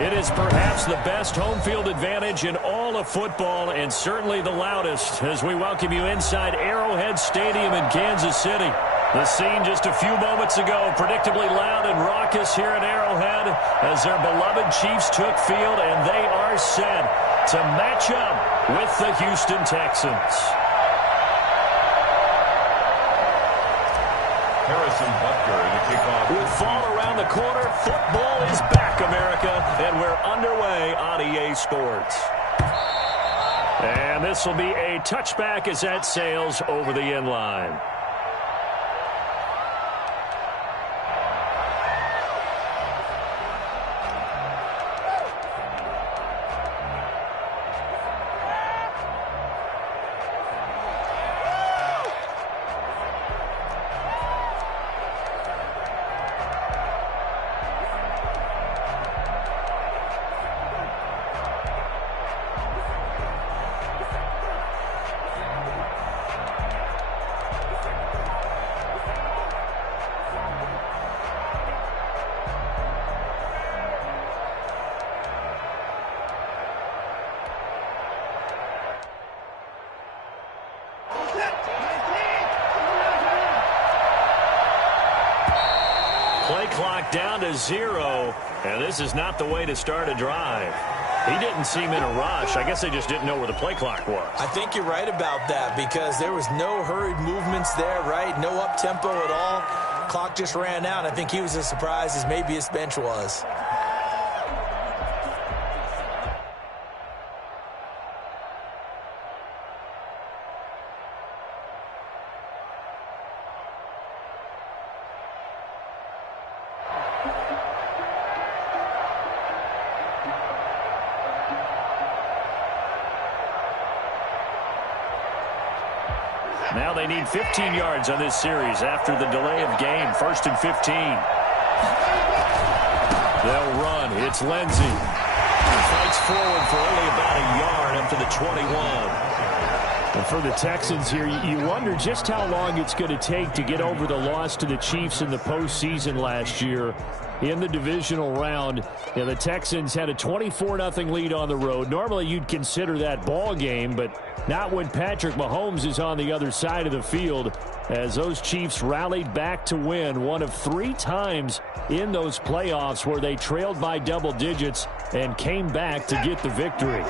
It is perhaps the best home field advantage in all of football and certainly the loudest as we welcome you inside Arrowhead Stadium in Kansas City. The scene just a few moments ago, predictably loud and raucous here at Arrowhead as their beloved Chiefs took field, and they are set to match up with the Houston Texans. With fall around the corner, football is back, America, and we're underway on EA Sports. And this will be a touchback as that sails over the end line. Play clock down to 0, and this is not the way to start a drive. He didn't seem in a rush. I guess they just didn't know where the play clock was. I think you're right about that because there was no hurried movements there, right? No up-tempo at all. Clock just ran out. I think he was as surprised as maybe his bench was. Now they need 15 yards on this series after the delay of game. 1st and 15. They'll run. It's Lindsey. He fights forward for only about a yard up to the 21. And for the Texans here, you wonder just how long it's going to take to get over the loss to the Chiefs in the postseason last year in the divisional round. You know, the Texans had a 24-0 lead on the road. Normally you'd consider that ball game, but not when Patrick Mahomes is on the other side of the field, as those Chiefs rallied back to win one of 3 times in those playoffs where they trailed by double digits and came back to get the victory.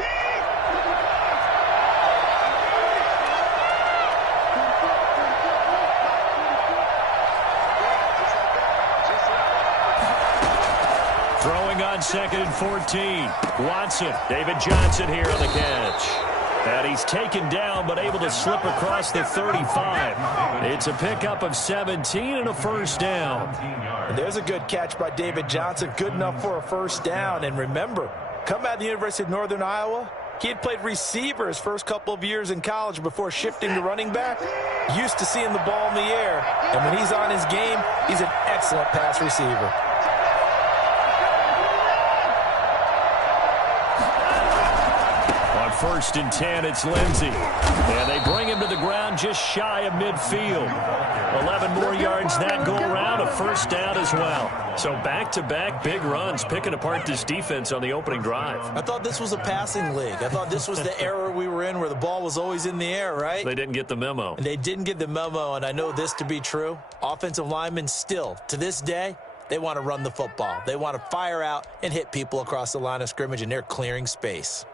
Throwing on 2nd and 14. Watson, David Johnson here on the catch. And he's taken down but able to slip across the 35. It's a pickup of 17 and a first down. And there's a good catch by David Johnson. Good enough for a first down. And remember, come out of the University of Northern Iowa, he had played receiver his first couple of years in college before shifting to running back. Used to seeing the ball in the air. And when he's on his game, he's an excellent pass receiver. On 1st and 10, it's Lindsey. And they bring him to the ground just shy of midfield. 11 more yards that go around, a first down as well. So back-to-back big runs, picking apart this defense on the opening drive. I thought this was a passing league. I thought this was the era we were in where the ball was always in the air, right? They didn't get the memo. And they didn't get the memo, and I know this to be true. Offensive linemen still, to this day, they want to run the football. They want to fire out and hit people across the line of scrimmage, and they're clearing space.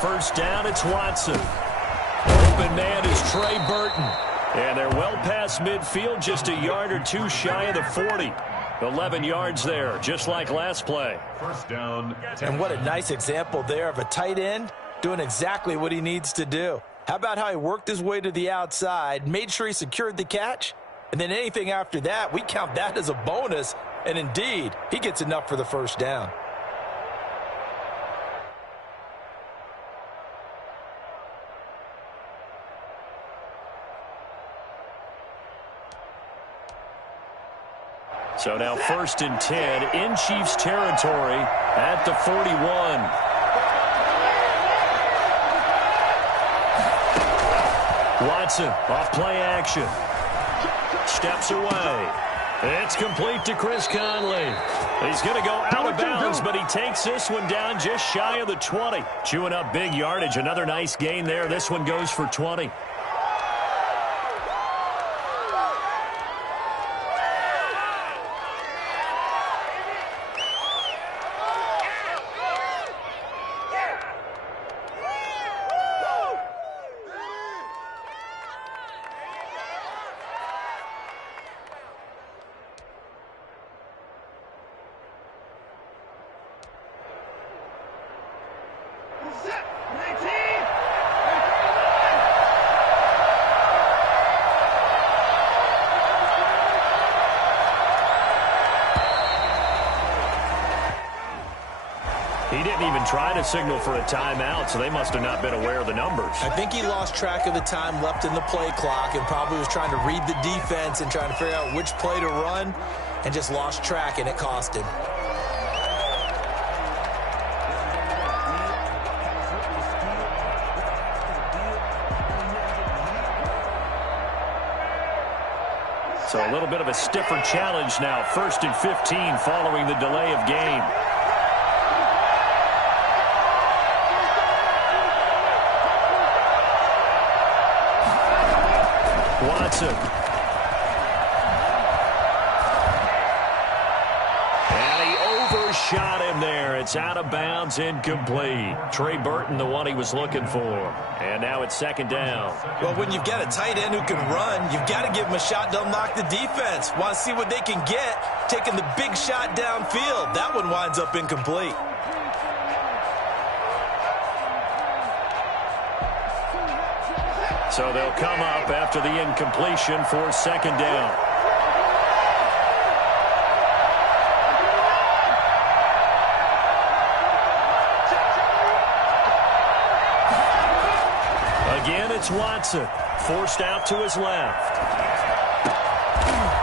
First down, it's Watson. Open man is Trey Burton. And they're well past midfield, just a yard or 2 shy of the 40. 11 yards there, just like last play. First down. And what a nice example there of a tight end doing exactly what he needs to do. How about how he worked his way to the outside, made sure he secured the catch, and then anything after that, we count that as a bonus. And indeed, he gets enough for the first down. So now 1st and 10 in Chiefs territory at the 41. Watson off play action. Steps away. It's complete to Chris Conley. He's going to go out of bounds, but he takes this one down just shy of the 20. Chewing up big yardage. Another nice gain there. This one goes for 20. He didn't even try to signal for a timeout, so they must have not been aware of the numbers. I think he lost track of the time left in the play clock and probably was trying to read the defense and trying to figure out which play to run and just lost track, and it cost him. So a little bit of a stiffer challenge now. 1st and 15 following the delay of game. Watson. And he overshot him there. It's out of bounds, incomplete. Trey Burton, the one he was looking for. And now it's 2nd down. Well, when you've got a tight end who can run, you've got to give him a shot to unlock the defense. Want to see what they can get, taking the big shot downfield. That one winds up incomplete. So they'll come up after the incompletion for 2nd down. Again, it's Watson. Forced out to his left.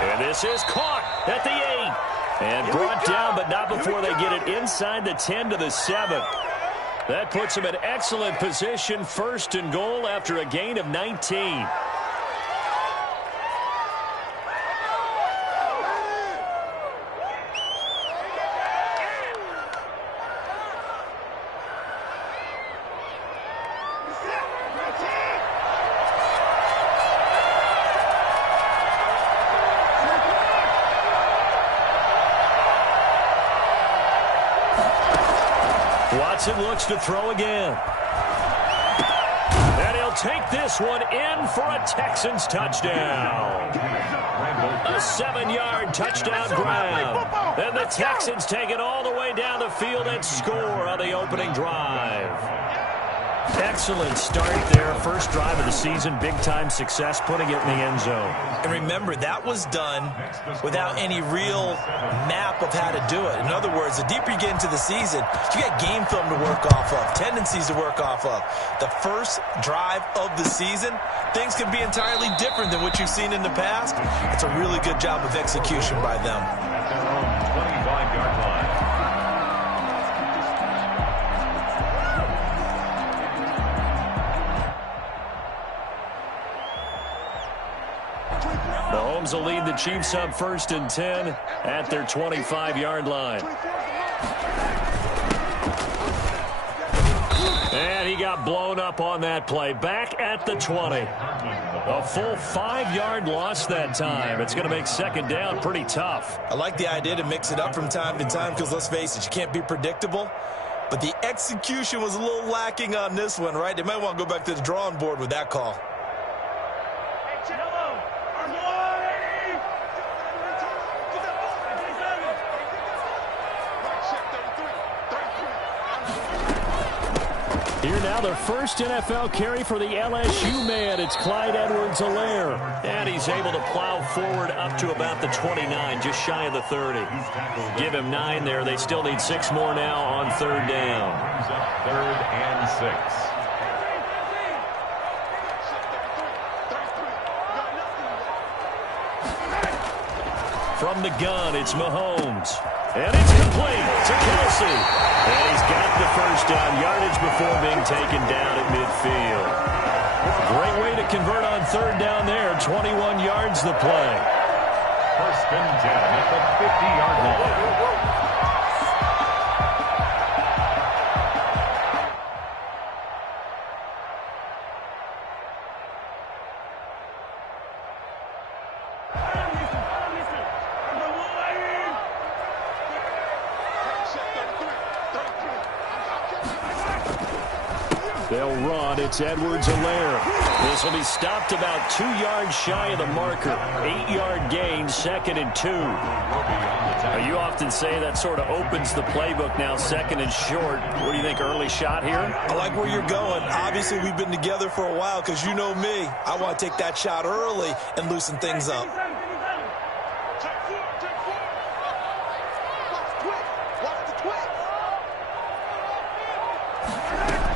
And this is caught at the 8. And brought down, but not before they get it inside the 10 to the 7. That puts him in excellent position, 1st and goal after a gain of 19. Watson looks to throw again. And he'll take this one in for a Texans touchdown. A 7-yard touchdown grab. And the Texans take it all the way down the field and score on the opening drive. Excellent start there. First drive of the season. Big-time success, putting it in the end zone. And remember, that was done without any real map of how to do it. In other words, the deeper you get into the season, you got game film to work off of, tendencies to work off of. The first drive of the season, things can be entirely different than what you've seen in the past. It's a really good job of execution by them. At their own 25-yard line. Mahomes will lead the Chiefs up 1st and 10 at their 25-yard line. And he got blown up on that play. Back at the 20. A full 5-yard loss that time. It's going to make 2nd down pretty tough. I like the idea to mix it up from time to time because, let's face it, you can't be predictable. But the execution was a little lacking on this one, right? They might want to go back to the drawing board with that call. Here now, their first NFL carry for the LSU man. It's Clyde Edwards-Helaire. And he's able to plow forward up to about the 29, just shy of the 30. Give him 9 there. They still need 6 more now on 3rd down. 3rd and 6. From the gun, it's Mahomes. And it's complete to Kelsey. And he's got the first down yardage before being taken down at midfield. Great way to convert on third down there. 21 yards the play. First and 10 at the 50-yard line. They'll run. It's Edwards-Helaire. This will be stopped about 2 yards shy of the marker. 8-yard gain, 2nd and 2. Now, you often say that sort of opens the playbook now, 2nd and short. What do you think, early shot here? I like where you're going. Obviously, we've been together for a while because you know me. I want to take that shot early and loosen things up.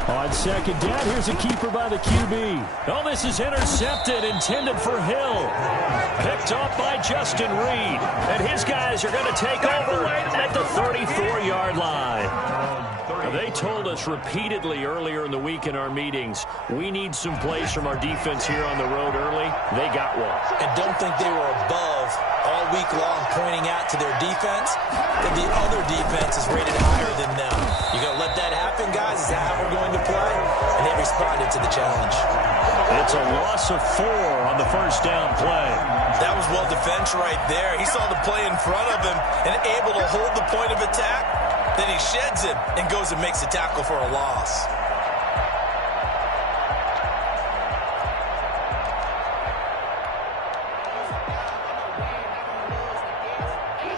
On second down, here's a keeper by the QB. Oh, this is intercepted, intended for Hill. Picked off by Justin Reed. And his guys are going to take over at the 34-yard line. Now, they told us repeatedly earlier in the week in our meetings, we need some plays from our defense here on the road early. They got one. And don't think they were above all week long pointing out to their defense that the other defense is rated higher than them. You going to let that happen, guys? Is that how we're going to play? And they responded to the challenge. It's a loss of 4 on the first down play. That was well defense right there. He saw the play in front of him and able to hold the point of attack. Then he sheds it and goes and makes a tackle for a loss.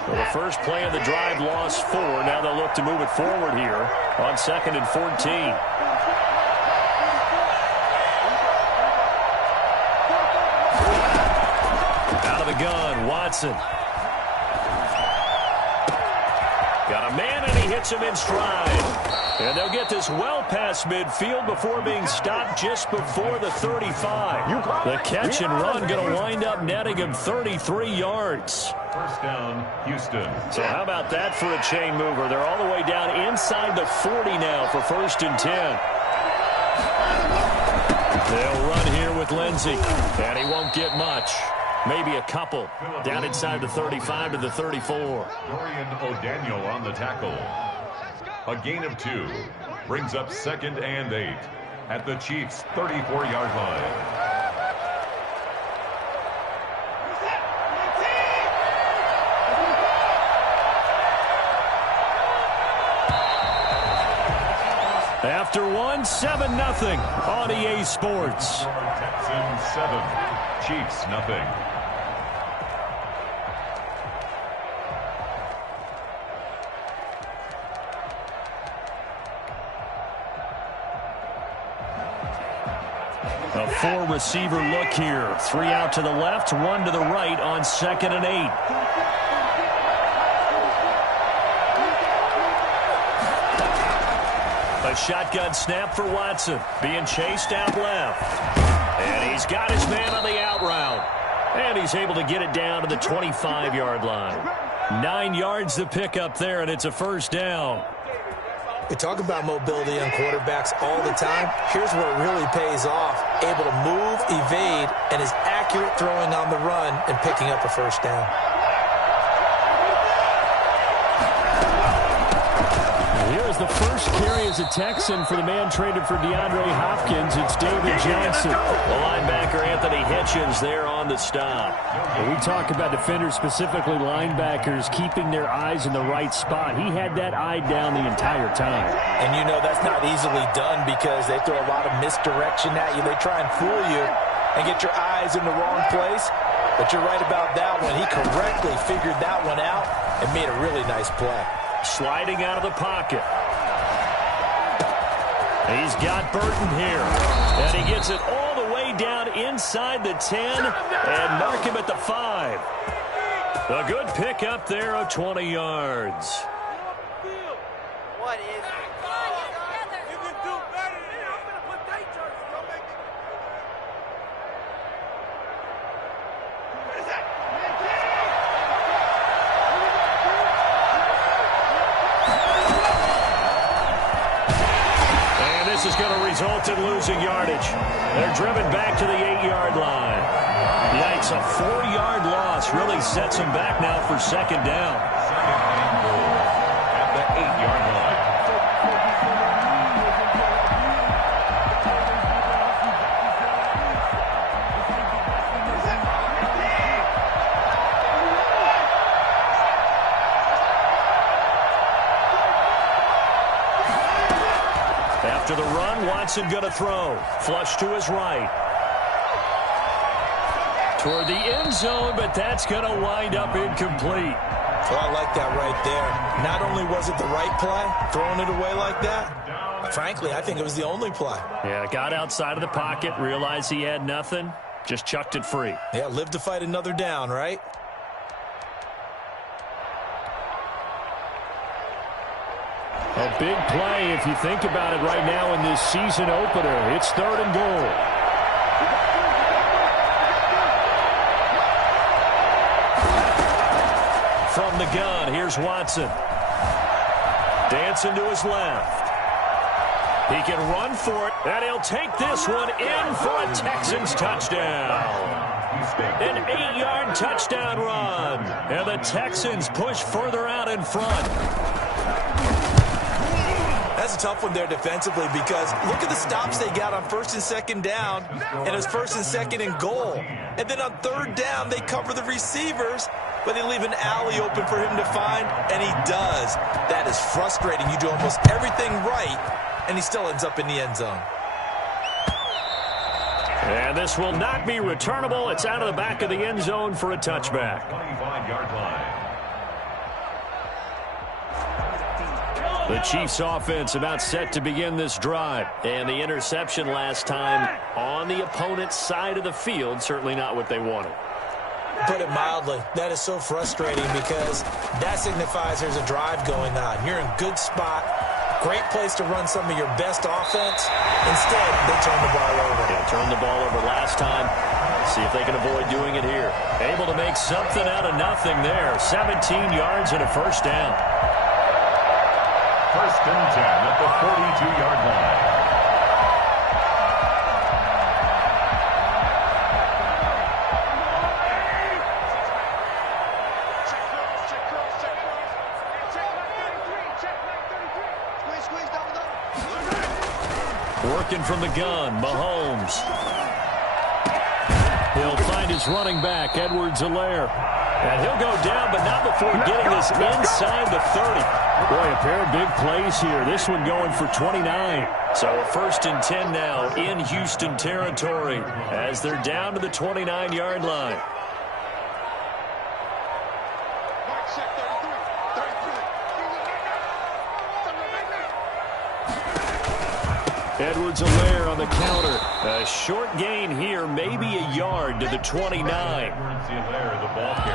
Well, the first play of the drive lost 4. Now they'll look to move it forward here on 2nd and 14. Out of the gun, Watson. Got a man, and he hits him in stride. And they'll get this well past midfield before being stopped just before the 35. The catch and run going to wind up netting him 33 yards. First down, Houston. So how about that for a chain mover? They're all the way down inside the 40 now for 1st and 10. They'll run here with Lindsey, and he won't get much. Maybe a couple. Down inside the 35 to the 34. Dorian O'Daniel on the tackle. A gain of 2. Brings up 2nd and 8 at the Chiefs' 34-yard line. After 1, 7-0 on EA Sports. Texans 7, Chiefs nothing. A 4-receiver look here. 3 out to the left, 1 to the right on 2nd and 8. A shotgun snap for Watson. Being chased out left. And he's got his man on the out route. And he's able to get it down to the 25-yard line. 9 yards to pick up there, and it's a first down. We talk about mobility on quarterbacks all the time. Here's where it really pays off. Able to move, evade, and is accurate throwing on the run and picking up a first down. Here's the first carry as a Texan for the man traded for DeAndre Hopkins. It's David Johnson. The linebacker Anthony Hitchens there on the stop. When we talk about defenders, specifically linebackers, keeping their eyes in the right spot. He had that eye down the entire time. And you know that's not easily done because they throw a lot of misdirection at you. They try and fool you and get your eyes in the wrong place. But you're right about that one. He correctly figured that one out and made a really nice play. Sliding out of the pocket. He's got Burton here. And he gets it all the way down inside the 10 and mark him at the 5. A good pick up there of 20 yards. What is it? You can do better than that. I'm going to put day jerseys. Don't make it. What is that? this is going to result in losing yardage. They're driven back to the 8-yard line. Yikes, a 4-yard loss really sets them back now for second down. Second and goal at the 8-yard line. After the run, Watson going to throw. Flush to his right. Toward the end zone, but that's going to wind up incomplete. Well, I like that right there. Not only was it the right play, throwing it away like that, frankly, I think it was the only play. Yeah, got outside of the pocket, realized he had nothing, just chucked it free. Yeah, live to fight another down, right? A big play if you think about it right now in this season opener. It's 3rd and goal. From the gun, here's Watson. Dancing to his left. He can run for it, and he'll take this one in for a Texans touchdown. An 8-yard touchdown run. And the Texans push further out in front. That's a tough one there defensively because look at the stops they got on 1st and 2nd down, and it was 1st and 2nd and goal. And then on 3rd down, they cover the receivers, but they leave an alley open for him to find, and he does. That is frustrating. You do almost everything right, and he still ends up in the end zone. And this will not be returnable. It's out of the back of the end zone for a touchback. 25-yard line. The Chiefs offense about set to begin this drive. And the interception last time on the opponent's side of the field, certainly not what they wanted. Put it mildly, that is so frustrating because that signifies there's a drive going on. You're in good spot, great place to run some of your best offense. Instead, they turn the ball over. Yeah, turned the ball over last time. See if they can avoid doing it here. Able to make something out of nothing there. 17 yards and a first down. 1st and 10 at the 42-yard line. Working from the gun, Mahomes. He'll find his running back, Edwards-Helaire. And he'll go down, but not before getting this inside the 30. Boy, a pair of big plays here. This one going for 29. So a 1st and 10 now in Houston territory as they're down to the 29-yard line. Edwards-Helaire on the counter. A short gain here, maybe a yard to the 29.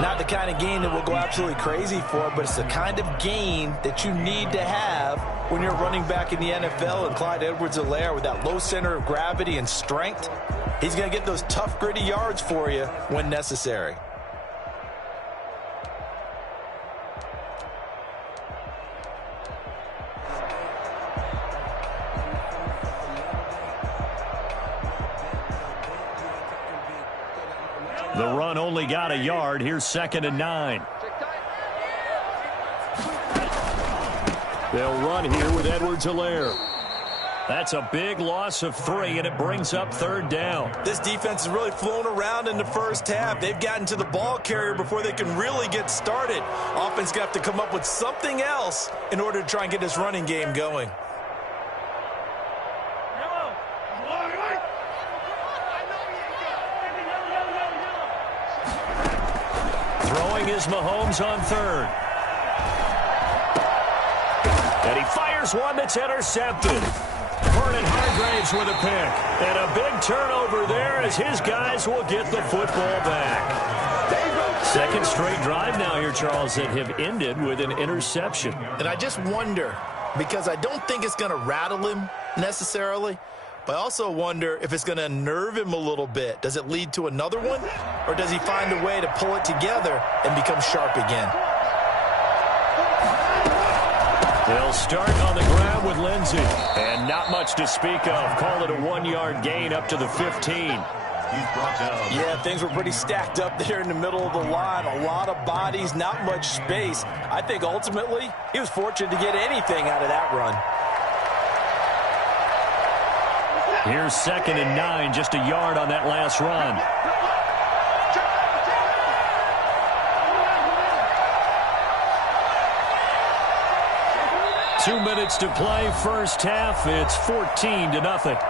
Not the kind of gain that we'll go absolutely crazy for, but it's the kind of gain that you need to have when you're running back in the NFL. And Clyde Edwards-Helaire, with that low center of gravity and strength, he's going to get those tough, gritty yards for you when necessary. The run only got a yard. Here's 2nd and 9. They'll run here with Edwards-Helaire. That's a big loss of 3, and it brings up 3rd down. This defense has really flown around in the first half. They've gotten to the ball carrier before they can really get started. Offense going to have to come up with something else in order to try and get this running game going. Is Mahomes on 3rd. And he fires one that's intercepted. Vernon Hargreaves with a pick. And a big turnover there as his guys will get the football back. 2nd straight drive now here, Charles, that have ended with an interception. And I just wonder, because I don't think it's going to rattle him necessarily, but I also wonder if it's going to unnerve him a little bit. Does it lead to another one? Or does he find a way to pull it together and become sharp again? They'll start on the ground with Lindsey. And not much to speak of. Call it a 1-yard gain up to the 15. He's brought down. Yeah, things were pretty stacked up there in the middle of the line. A lot of bodies, not much space. I think ultimately he was fortunate to get anything out of that run. Here's 2nd and 9, just a yard on that last run. Two minutes to play, first half. It's 14-0.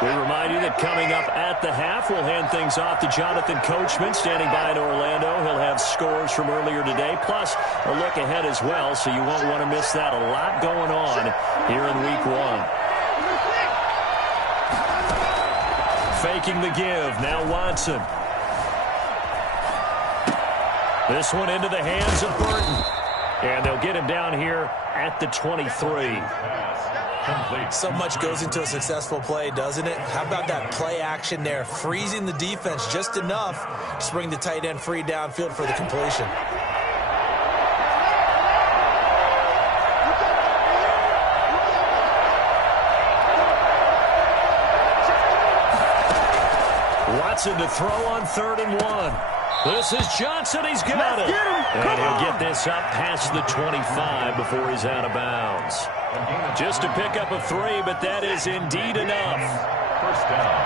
We remind you that coming up at the half, we'll hand things off to Jonathan Coachman, standing by in Orlando. He'll have scores from earlier today, plus a look ahead as well, so you won't want to miss that. A lot going on here in Week 1. Faking the give, now Watson. This one into the hands of Burton. And they'll get him down here at the 23. So much goes into a successful play, doesn't it? How about that play action there, freezing the defense just enough to bring the tight end free downfield for the completion. Watson to throw on 3rd and 1. This is Johnson. He's got it. And he'll get this up past the 25 before he's out of bounds. Just to pick up a 3, but that is indeed enough. First down.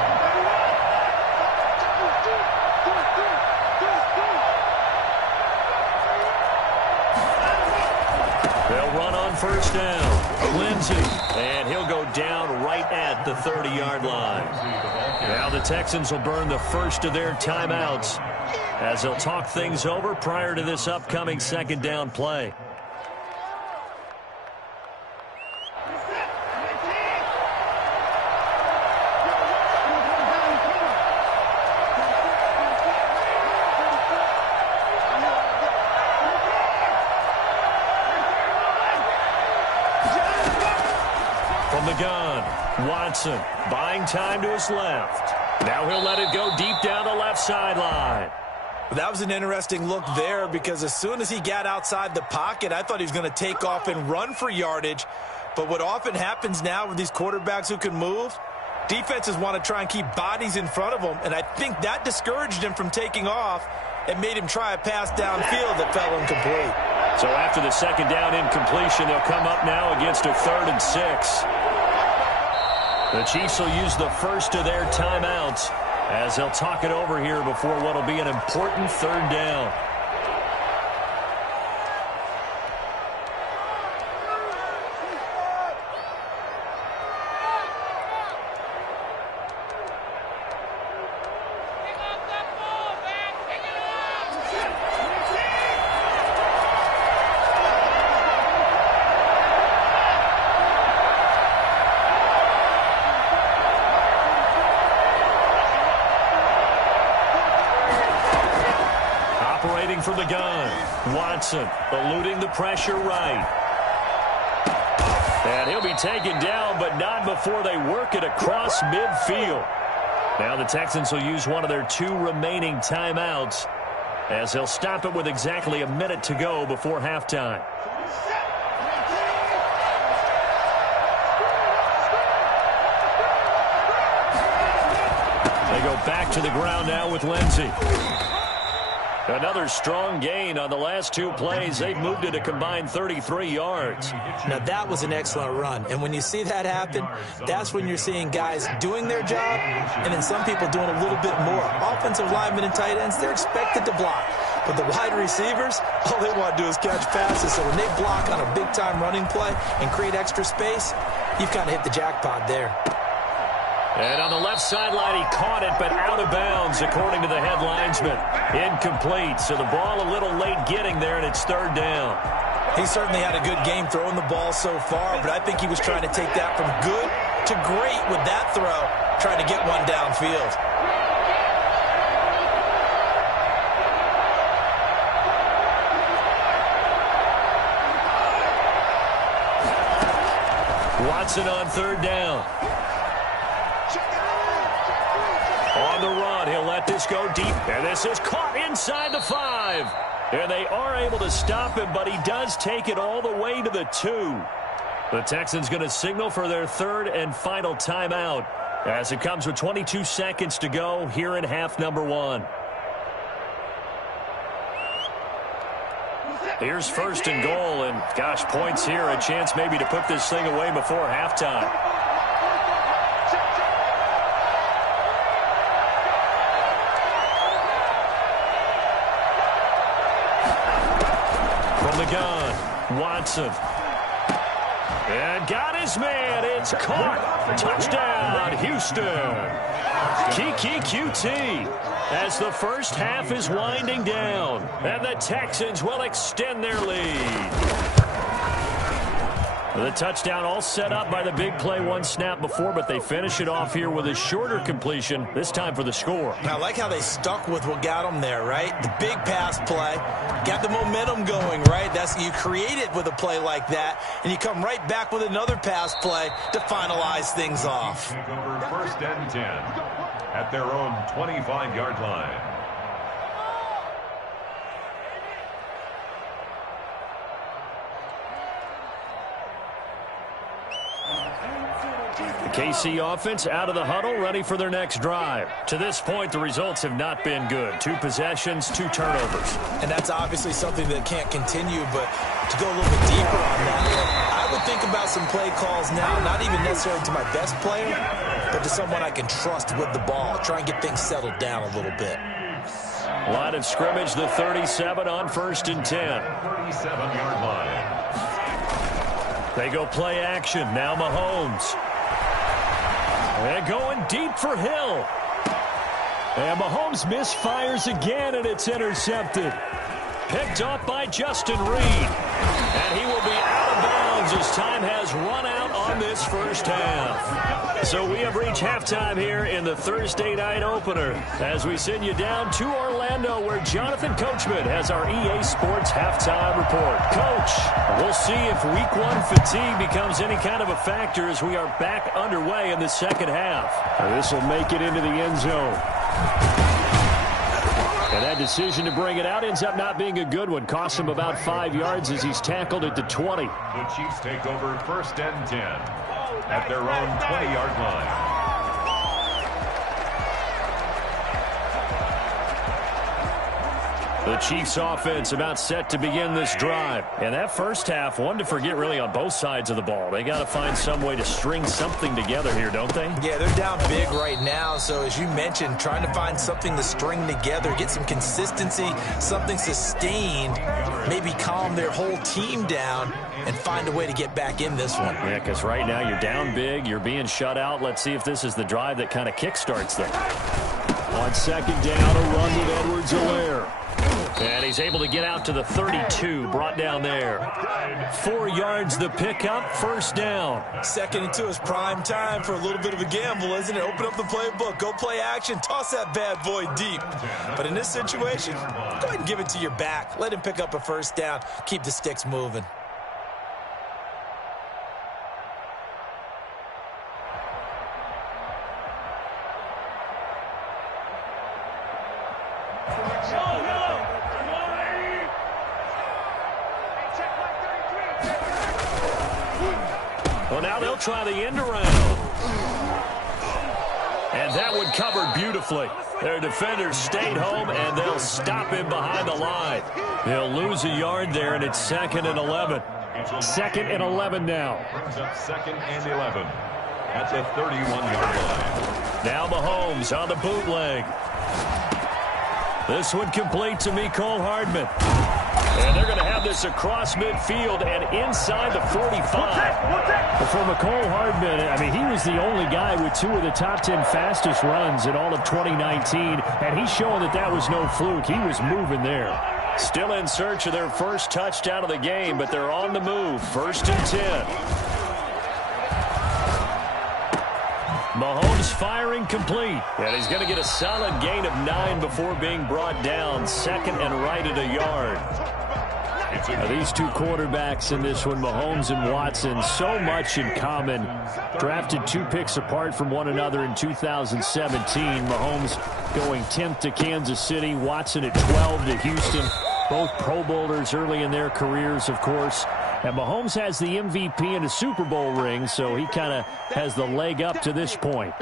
They'll run on 1st down. Lindsey. And he'll go down right at the 30-yard line. Now the Texans will burn the first of their timeouts as they'll talk things over prior to this upcoming 2nd down play. From the gun, Watson buying time to his left. Now he'll let it go deep down the left sideline. That was an interesting look there because as soon as he got outside the pocket, I thought he was going to take off and run for yardage. But what often happens now with these quarterbacks who can move, defenses want to try and keep bodies in front of them, and I think that discouraged him from taking off and made him try a pass downfield that fell incomplete. So after the 2nd down incompletion, they'll come up now against a 3rd and 6. The Chiefs will use the first of their timeouts as they'll talk it over here before what will be an important 3rd down. From the gun, Watson eluding the pressure right. And he'll be taken down, but not before they work it across midfield. Now the Texans will use one of their 2 remaining timeouts as they'll stop it with exactly a minute to go before halftime. They go back to the ground now with Lindsey. Another strong gain on the last 2 plays. They've moved it a combined 33 yards. Now, that was an excellent run. And when you see that happen, that's when you're seeing guys doing their job and then some people doing a little bit more. Offensive linemen and tight ends, they're expected to block. But the wide receivers, all they want to do is catch passes. So when they block on a big-time running play and create extra space, you've kind of hit the jackpot there. And on the left sideline, he caught it, but out of bounds, according to the head linesman. Incomplete, so the ball a little late getting there, and it's 3rd down. He certainly had a good game throwing the ball so far, but I think he was trying to take that from good to great with that throw, trying to get one downfield. Watson on 3rd down. On the run. He'll let this go deep. And this is caught inside the 5. And they are able to stop him, but he does take it all the way to the 2. The Texans going to signal for their third and final timeout as it comes with 22 seconds to go here in half number 1. Here's first and goal, and gosh, points here, a chance maybe to put this thing away before halftime. From the gun, Watson. And got his man. It's caught. Touchdown, Houston. Kiki QT as the first half is winding down. And the Texans will extend their lead. The touchdown all set up by the big play one snap before, but they finish it off here with a shorter completion, this time for the score. I like how they stuck with what got them there, right? The big pass play, got the momentum going, right? You create it with a play like that, and you come right back with another pass play to finalize things off. Take over first and 10 at their own 25-yard line. KC offense out of the huddle, ready for their next drive. To this point, the results have not been good. 2 possessions, 2 turnovers. And that's obviously something that can't continue, but to go a little bit deeper on that, I would think about some play calls now, not even necessarily to my best player, but to someone I can trust with the ball. Try and get things settled down a little bit. Line of scrimmage, the 37 on first and 10. 37-yard line. They go play action. Now Mahomes. And going deep for Hill. And Mahomes misfires again, and it's intercepted. Picked up by Justin Reed. And he will be out of bounds as time has run out on this first half. So we have reached halftime here in the Thursday night opener as we send you down to Orlando where Jonathan Coachman has our EA Sports halftime report. Coach, we'll see if week 1 fatigue becomes any kind of a factor as we are back underway in the second half. This will make it into the end zone. And that decision to bring it out ends up not being a good one. Costs him about 5 yards as he's tackled at the 20. The Chiefs take over first and 10 at their own 20-yard line. The Chiefs offense about set to begin this drive. And that first half, one to forget really on both sides of the ball. They got to find some way to string something together here, don't they? Yeah, they're down big right now. So as you mentioned, trying to find something to string together, get some consistency, something sustained, maybe calm their whole team down and find a way to get back in this one. Yeah, because right now you're down big, you're being shut out. Let's see if this is the drive that kind of kickstarts them. On second down, a run with Edwards-Helaire. And he's able to get out to the 32, brought down there. 4 yards the pickup, first down. Second and 2 is prime time for a little bit of a gamble, isn't it? Open up the playbook, go play action, toss that bad boy deep. But in this situation, go ahead and give it to your back. Let him pick up a first down, keep the sticks moving. Well, now they'll try the end around. And that one covered beautifully. Their defenders stayed home, and they'll stop him behind the line. They'll lose a yard there, and it's 2nd and 11. 2nd and 11 now. Brings up 2nd and 11 at the 31-yard line. Now Mahomes on the bootleg. This one complete to Mecole Hardman. And they're going to have this across midfield and inside the 45. For Mecole Hardman, I mean, he was the only guy with 2 of the top 10 fastest runs in all of 2019, and he's showing that that was no fluke. He was moving there. Still in search of their first touchdown of the game, but they're on the move. 1st and 10. Mahomes firing complete. And he's going to get a solid gain of 9 before being brought down. 2nd and right at a yard. Now, these two quarterbacks in this one, Mahomes and Watson, so much in common. Drafted 2 picks apart from one another in 2017. Mahomes going 10th to Kansas City, Watson at 12 to Houston. Both Pro Bowlers early in their careers, of course. And Mahomes has the MVP and a Super Bowl ring, so he kind of has the leg up to this point.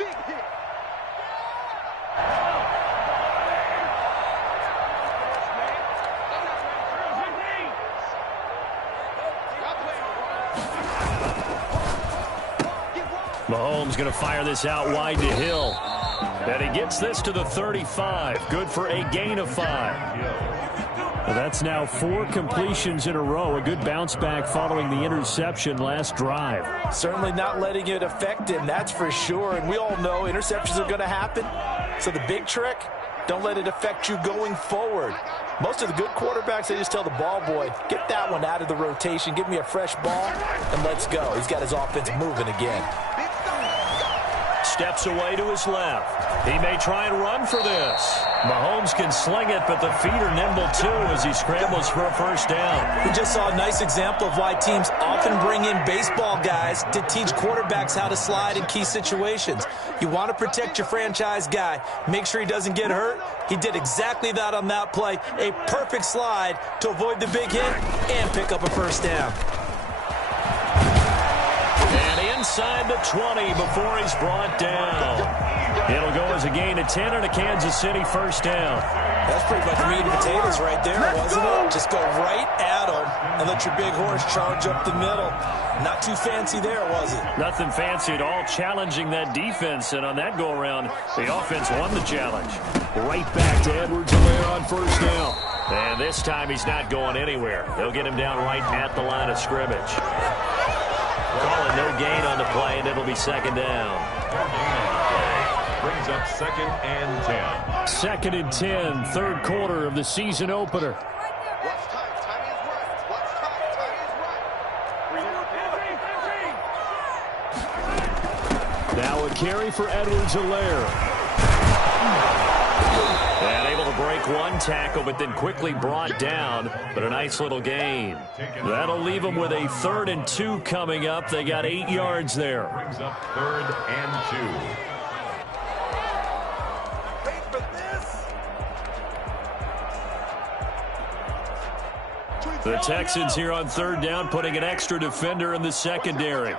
Mahomes going to fire this out wide to Hill. And he gets this to the 35. Good for a gain of 5. Well, that's now 4 completions in a row. A good bounce back following the interception last drive. Certainly not letting it affect him, that's for sure. And we all know interceptions are going to happen. So the big trick, don't let it affect you going forward. Most of the good quarterbacks, they just tell the ball boy, get that one out of the rotation, give me a fresh ball, and let's go. He's got his offense moving again. Steps away to his left. He may try and run for this. Mahomes can sling it, but the feet are nimble too as he scrambles for a first down. We just saw a nice example of why teams often bring in baseball guys to teach quarterbacks how to slide in key situations. You want to protect your franchise guy. Make sure he doesn't get hurt. He did exactly that on that play. A perfect slide to avoid the big hit and pick up a first down. And inside the 20 before he's brought down. It'll go as a gain of 10 and a Kansas City first down. That's pretty much meat and potatoes right there, wasn't it? Just go right at him and let your big horse charge up the middle. Not too fancy there, was it? Nothing fancy at all, challenging that defense. And on that go-around, the offense won the challenge. Right back to Edwards-Helaire on first down. And this time he's not going anywhere. They'll get him down right at the line of scrimmage. Calling no gain on the play, and it'll be second down. Brings up 2nd and 10. 2nd and 10, third quarter of the season opener. Now a carry for Edwards-Helaire. And able to break one tackle, but then quickly brought down. But a nice little gain. That'll leave them with a 3rd and 2 coming up. They got 8 yards there. Brings up 3rd and 2. The Texans here on 3rd down, putting an extra defender in the secondary.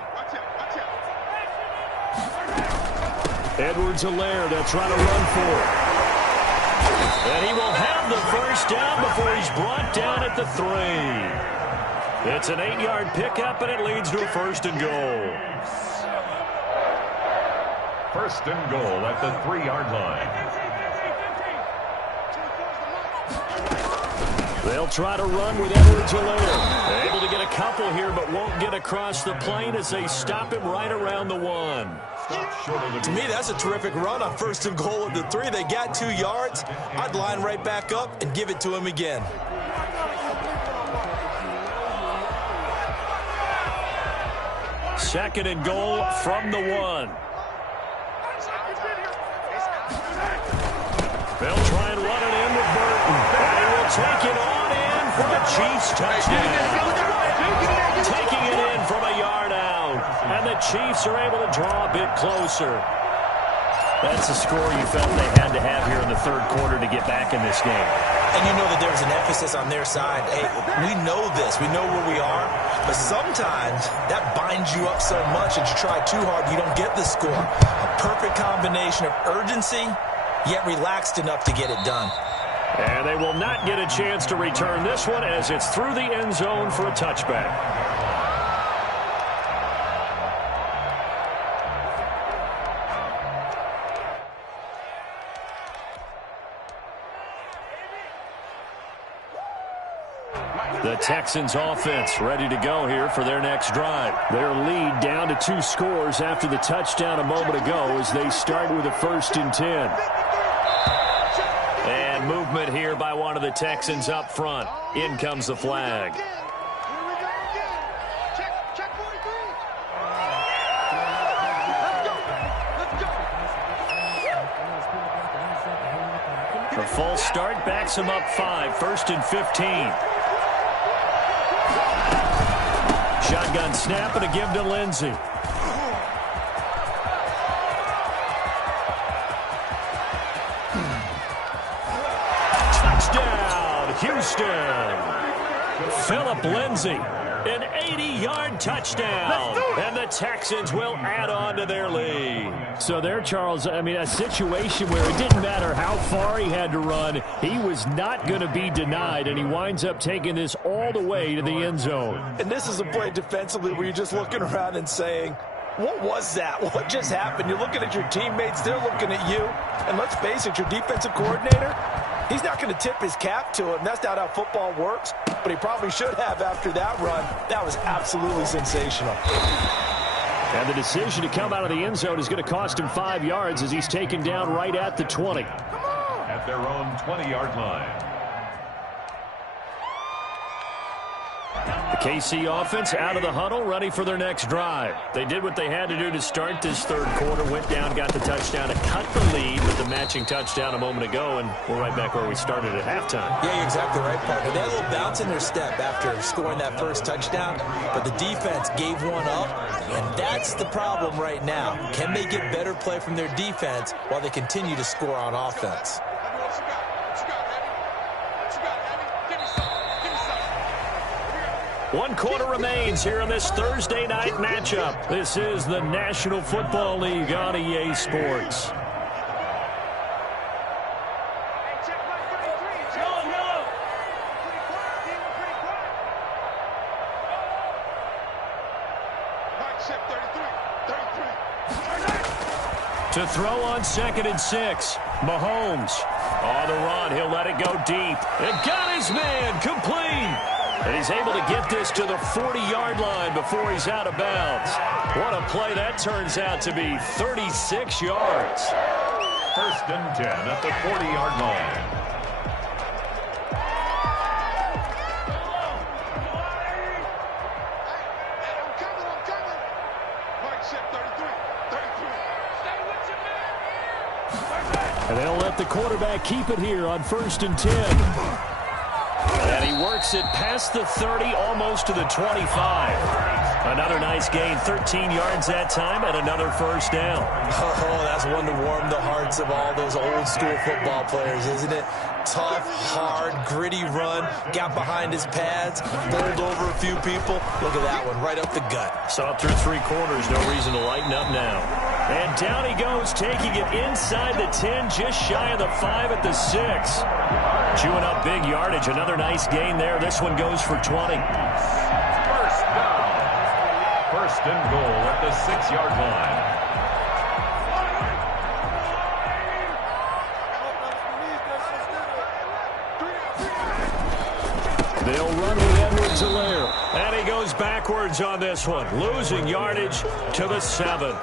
Edwards-Helaire, they'll try to run for it. And he will have the first down before he's brought down at the 3. It's an 8-yard pickup, and it leads to a 1st and goal. 1st and goal at the 3-yard line. They'll try to run with Edwards-Helaire. Able to get a couple here, but won't get across the plane as they stop him right around the 1. To me, that's a terrific run on 1st and goal at the 3. They got 2 yards. I'd line right back up and give it to him again. Second and goal from the 1. They'll try and run it in with Burton. And he will take it on in for the Chiefs touchdown. Taking it in from a yard out. And the Chiefs are able to draw a bit closer. That's a score you felt they had to have here in the 3rd quarter to get back in this game. And you know that there's an emphasis on their side. Hey, we know this. We know where we are. But sometimes that binds you up so much that you try too hard, you don't get the score. A perfect combination of urgency, yet relaxed enough to get it done. And they will not get a chance to return this one as it's through the end zone for a touchback. The Texans offense ready to go here for their next drive. Their lead down to 2 scores after the touchdown a moment ago as they start with a 1st and 10. And movement here by one of the Texans up front. In comes the flag. The false start backs him up 5. 1st and 15. Shotgun snap and a give to Lindsey. Touchdown, Houston. Philip Lindsey, an 80-yard touchdown. And the Texans will add on to their lead. So there, Charles, I mean, a situation where it didn't matter how far he had to run. He was not going to be denied, and he winds up taking this all the way to the end zone. And this is a play defensively where you're just looking around and saying, what was that? What just happened? You're looking at your teammates. They're looking at you. And let's face it, your defensive coordinator, he's not going to tip his cap to him. That's not how football works. But he probably should have after that run. That was absolutely sensational. And the decision to come out of the end zone is going to cost him 5 yards as he's taken down right at the 20. At their own 20-yard line. The KC offense out of the huddle, ready for their next drive. They did what they had to do to start this third quarter, went down, got the touchdown to cut the lead with the matching touchdown a moment ago, and we're right back where we started at halftime. Yeah, you're exactly right, partner. They had a little bounce in their step after scoring that first touchdown, but the defense gave one up, and that's the problem right now. Can they get better play from their defense while they continue to score on offense? One quarter remains here in this Thursday night matchup. This is the National Football League on EA Sports. To throw on 2nd and 6, Mahomes. On the run, he'll let it go deep. And got his man complete. And he's able to get this to the 40-yard line before he's out of bounds. What a play that turns out to be, 36 yards. 1st and 10 at the 40-yard line. And they'll let the quarterback keep it here on 1st and 10. And he works it past the 30, almost to the 25. Another nice gain, 13 yards that time, and another first down. Oh, that's one to warm the hearts of all those old school football players, isn't it? Tough, hard, gritty run, got behind his pads, bowled over a few people. Look at that one, right up the gut. Saw through 3 quarters, no reason to lighten up now. And down he goes, taking it inside the 10, just shy of the 5 at the 6. Chewing up big yardage, another nice gain there. This one goes for 20. First down. 1st and goal at the 6-yard line. They'll run with Edwards-Helaire. And he goes backwards on this one, losing yardage to the 7.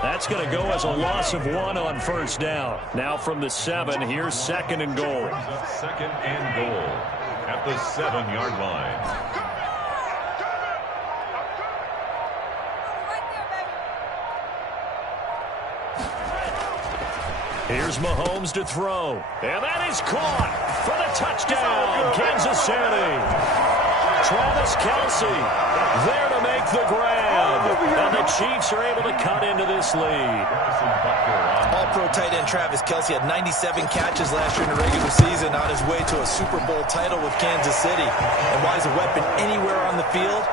That's going to go as a loss of 1 on 1st down. Now from the 7, here's 2nd and goal. 2nd and goal at the 7-yard line. Here's Mahomes to throw. And that is caught for the touchdown, Kansas City. Travis Kelce there to make the grab. And the Chiefs are able to cut into this lead. All-pro tight end Travis Kelce had 97 catches last year in the regular season on his way to a Super Bowl title with Kansas City. And why is a weapon anywhere on the field?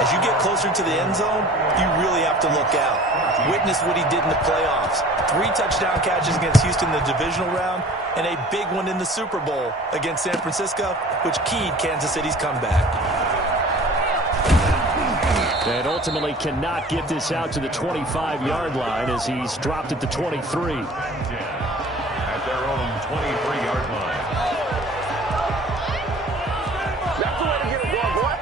As you get closer to the end zone, you really have to look out. Witness what he did in the playoffs. 3 touchdown catches against Houston in the divisional round, and a big one in the Super Bowl against San Francisco, which keyed Kansas City's comeback. And ultimately cannot get this out to the 25-yard line as he's dropped at the 23. At their own 23-yard line. That's the way to get it going, boy.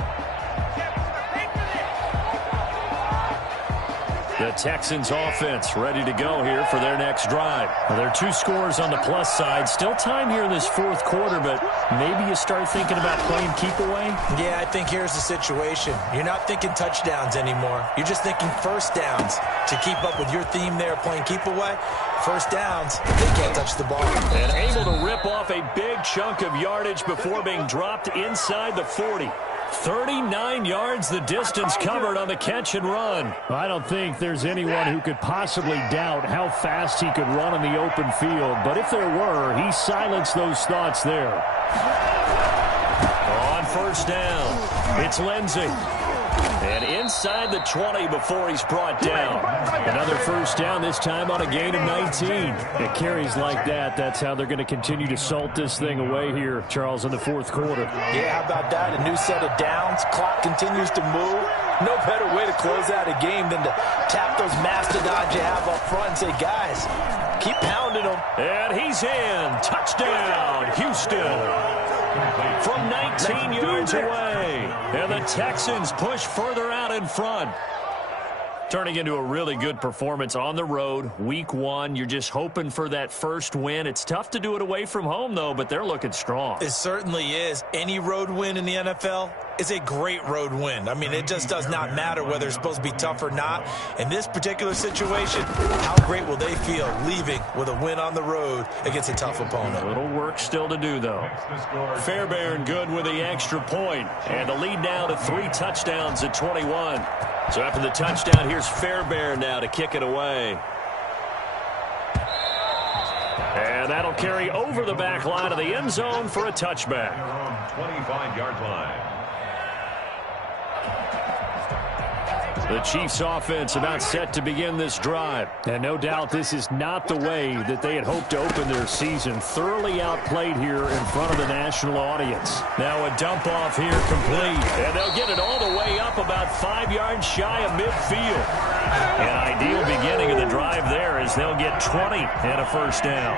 The Texans offense ready to go here for their next drive. Well, there are 2 scores on the plus side. Still time here in this 4th quarter, but maybe you start thinking about playing keep away? Yeah, I think here's the situation. You're not thinking touchdowns anymore. You're just thinking first downs. To keep up with your theme there, playing keep away, first downs, they can't touch the ball. And able to rip off a big chunk of yardage before being dropped inside the 40. 39 yards the distance covered on the catch and run. I don't think there's anyone who could possibly doubt how fast he could run on the open field. But if there were, he silenced those thoughts there. On first down, it's Lindsey. And inside the 20 before he's brought down. Another first down, this time on a gain of 19. It carries like that. That's how they're going to continue to salt this thing away here, Charles, in the fourth quarter. Yeah, how about that? A new set of downs. Clock continues to move. No better way to close out a game than to tap those mastodons you have up front and say, guys, keep pounding them. And he's in. Touchdown, Houston. From 19 yards away. And the Texans push further out in front. Turning into a really good performance on the road. Week 1, you're just hoping for that first win. It's tough to do it away from home, though, but they're looking strong. It certainly is. Any road win in the NFL is a great road win. I mean, it just does not matter whether it's supposed to be tough or not. In this particular situation, how great will they feel leaving with a win on the road against a tough opponent? A little work still to do, though. Fairbairn good with the extra point. And the lead now to 3 touchdowns at 21. So after the touchdown, here's Fairbairn now to kick it away. And that'll carry over the back line of the end zone for a touchback. 25-yard line. The Chiefs offense about set to begin this drive. And no doubt this is not the way that they had hoped to open their season. Thoroughly outplayed here in front of the national audience. Now a dump off here complete. And they'll get it all the way up about 5 yards shy of midfield. An ideal beginning of the drive there as they'll get 20 and a first down.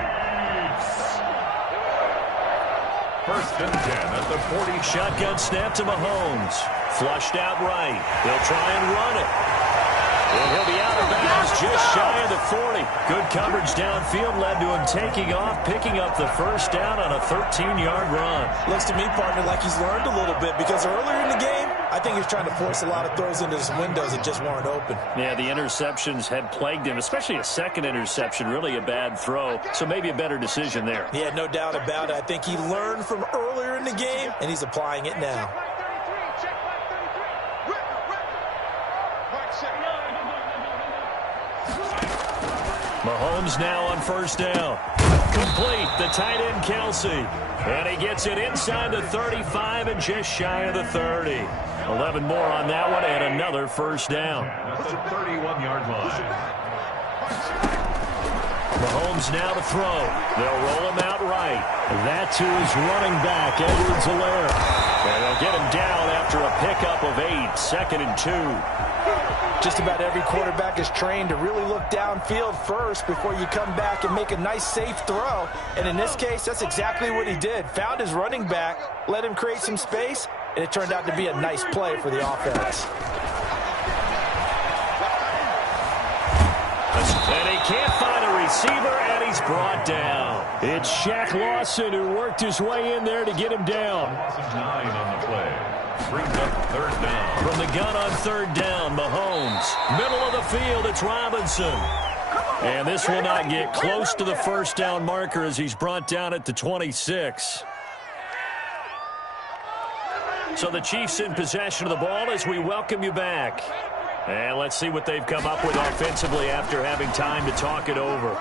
First and 10 at the 40. Shotgun snap to Mahomes. Flushed out right. They'll try and run it. And he'll be out of bounds just shy of the 40. Good coverage downfield led to him taking off, picking up the first down on a 13-yard run. Looks to me, partner, like he's learned a little bit because earlier in the game, I think he's trying to force a lot of throws into his windows that just weren't open. Yeah, the interceptions had plagued him, especially a second interception, really a bad throw. So maybe a better decision there. Yeah, no doubt about it. I think he learned from earlier in the game, and he's applying it now. Mahomes now on first down. Complete, the tight end Kelsey. And he gets it inside the 35 and just shy of the 30. 11 more on that one and another first down. That's the 31-yard line. Mahomes now to throw. They'll roll him out right. That to his running back, Edwards-Helaire. And they'll get him down after a pickup of 8, 2nd and 2. Just about every quarterback is trained to really look downfield first before you come back and make a nice, safe throw. And in this case, that's exactly what he did. Found his running back, let him create some space, and it turned out to be a nice play for the offense. And he can't find a receiver, and he's brought down. It's Shaq Lawson who worked his way in there to get him down. 9 on the play. Brings up third down. From the gun on third down, Mahomes. Middle of the field, it's Robinson. And this will not get close to the first down marker as he's brought down at the 26. So the Chiefs in possession of the ball as we welcome you back. And let's see what they've come up with offensively after having time to talk it over.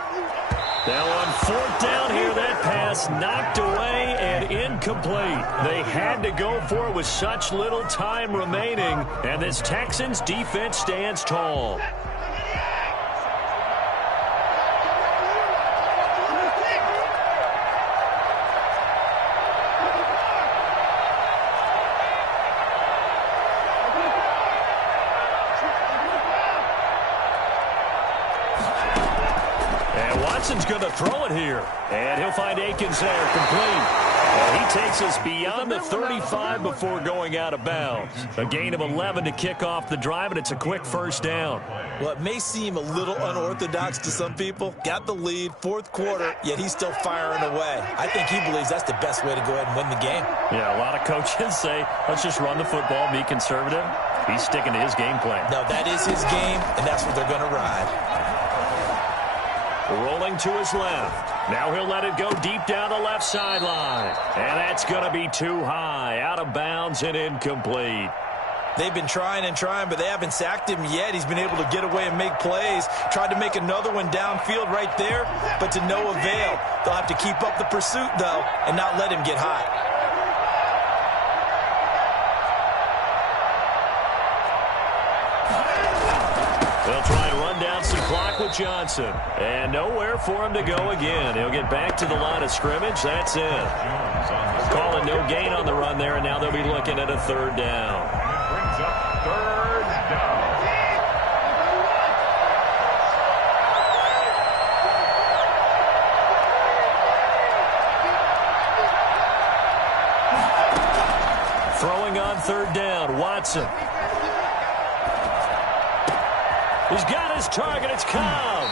Now on fourth down here, that pass knocked away and incomplete. They had to go for it with such little time remaining, and this Texans defense stands tall. Watson's going to throw it here. And he'll find Akins there, complete. And he takes us beyond the 35 before going out of bounds. A gain of 11 to kick off the drive, and it's a quick first down. Well, it may seem a little unorthodox to some people. Got the lead, fourth quarter, yet he's still firing away. I think he believes that's the best way to go ahead and win the game. Yeah, a lot of coaches say, let's just run the football, be conservative. He's sticking to his game plan. No, that is his game, and that's what they're going to ride. Rolling to his left. Now he'll let it go deep down the left sideline. And that's going to be too high. Out of bounds and incomplete. They've been trying and trying, but they haven't sacked him yet. He's been able to get away and make plays. Tried to make another one downfield right there, but to no avail. They'll have to keep up the pursuit, though, and not let him get hot. They'll try and run down some clock with Johnson. And nowhere for him to go again. He'll get back to the line of scrimmage. That's it. Calling no gain on the run there, and now they'll be looking at a third down. Brings up third down. Throwing on third down, Watson. He's got his target. It's Crumz.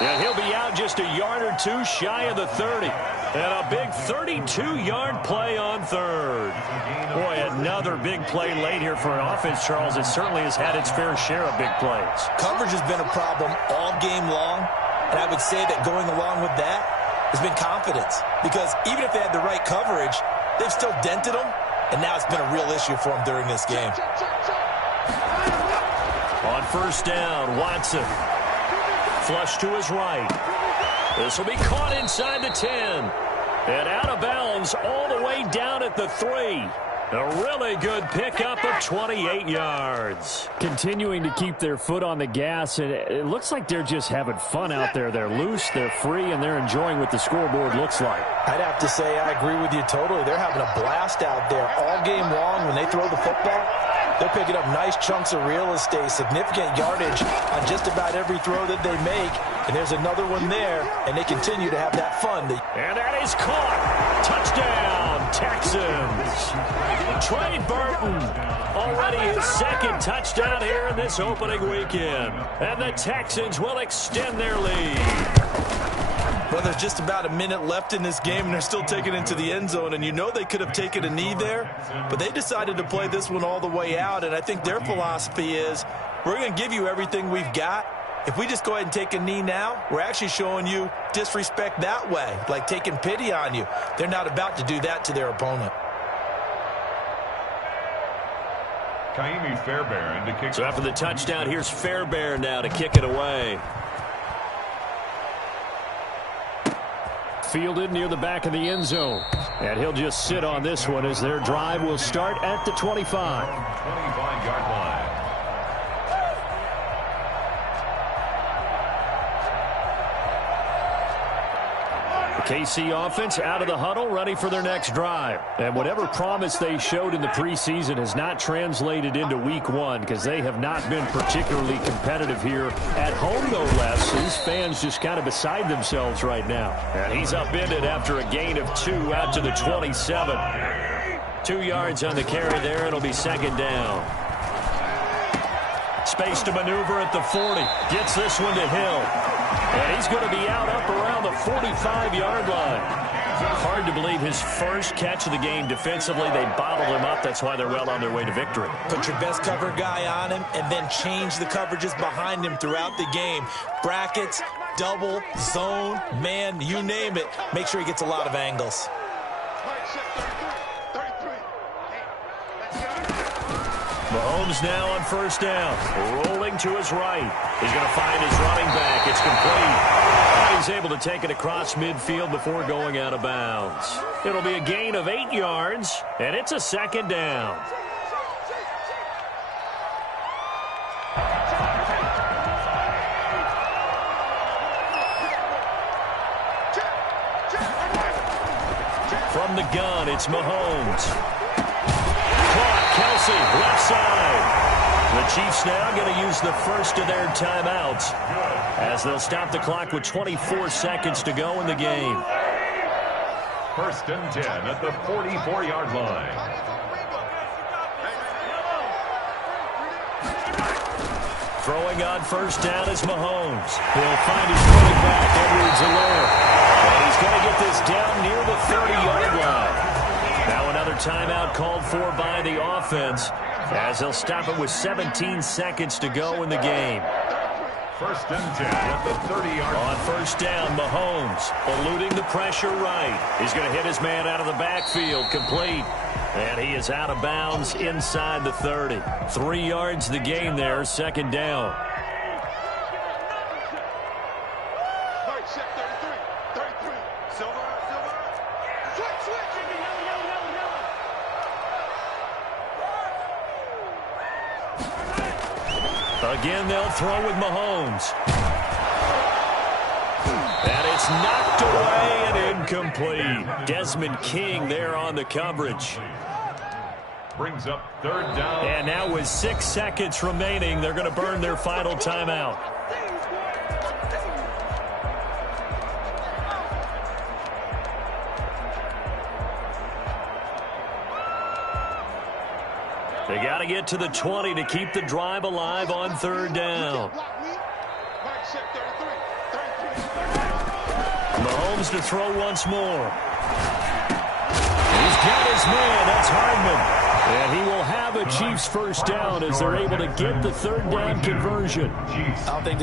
And he'll be out just a yard or two shy of the 30. And a big 32-yard play on third. Boy, another big play late here for an offense, Charles. It certainly has had its fair share of big plays. Coverage has been a problem all game long, and I would say that going along with that has been confidence. Because even if they had the right coverage, they've still dented them, and now it's been a real issue for them during this game. On first down, Watson. Flush to his right. This will be caught inside the 10. And out of bounds all the way down at the 3. A really good pickup of 28 yards. Continuing to keep their foot on the gas, and it looks like they're just having fun out there. They're loose, they're free, and they're enjoying what the scoreboard looks like. I'd have to say I agree with you totally. They're having a blast out there all game long when they throw the football. They're picking up nice chunks of real estate, significant yardage on just about every throw that they make. And there's another one there, and they continue to have that fun. And that is caught. Touchdown, Texans. Trey Burton, already his second touchdown here in this opening weekend. And the Texans will extend their lead. Well, there's just about a minute left in this game, and they're still taking it to the end zone. And you know they could have taken a knee there, but they decided to play this one all the way out. And I think their philosophy is, we're going to give you everything we've got. If we just go ahead and take a knee now, we're actually showing you disrespect that way, like taking pity on you. They're not about to do that to their opponent. Kaimi Fairbairn to kick. So after the touchdown, here's Fairbairn now to kick it away. Fielded near the back of the end zone. And he'll just sit on this one as their drive will start at the 25. 25-yard line. The KC offense out of the huddle, ready for their next drive. And whatever promise they showed in the preseason has not translated into week one, because they have not been particularly competitive here. At home, no less. These fans just kind of beside themselves right now. And he's upended after a gain of 2 out to the 27. 2 yards on the carry there. It'll be second down. Space to maneuver at the 40. Gets this one to Hill. And he's going to be out up around the 45-yard line. Hard to believe his first catch of the game defensively. They bottled him up. That's why they're well on their way to victory. Put your best cover guy on him and then change the coverages behind him throughout the game. Brackets, double, zone, man, you name it. Make sure he gets a lot of angles. Mahomes now on first down. Rolling to his right. He's going to find his running back. It's complete. And he's able to take it across midfield before going out of bounds. It'll be a gain of 8 yards, and it's a second down. From the gun, it's Mahomes. Kelsey, left side. The Chiefs now going to use the first of their timeouts as they'll stop the clock with 24 seconds to go in the game. First and 10 at the 44-yard line. Throwing on first down is Mahomes. He'll find his running back, Edwards-Helaire. And he's going to get this down near the 30-yard line. Now another timeout called for by the offense as they'll stop it with 17 seconds to go in the game. First and 10 at the 30-yard line. On first down, Mahomes eluding the pressure right. He's going to hit his man out of the backfield, complete. And he is out of bounds inside the 30. 3 yards the gain there, second down. Again, they'll throw with Mahomes. And it's knocked away and incomplete. Desmond King there on the coverage. Brings up third down. And now with 6 seconds remaining, they're going to burn their final timeout. They got to get to the 20 to keep the drive alive on third down. Mahomes to throw once more. He's got his man. That's Hardman. And he will have a Chiefs first down as they're able to get the third down conversion. I don't think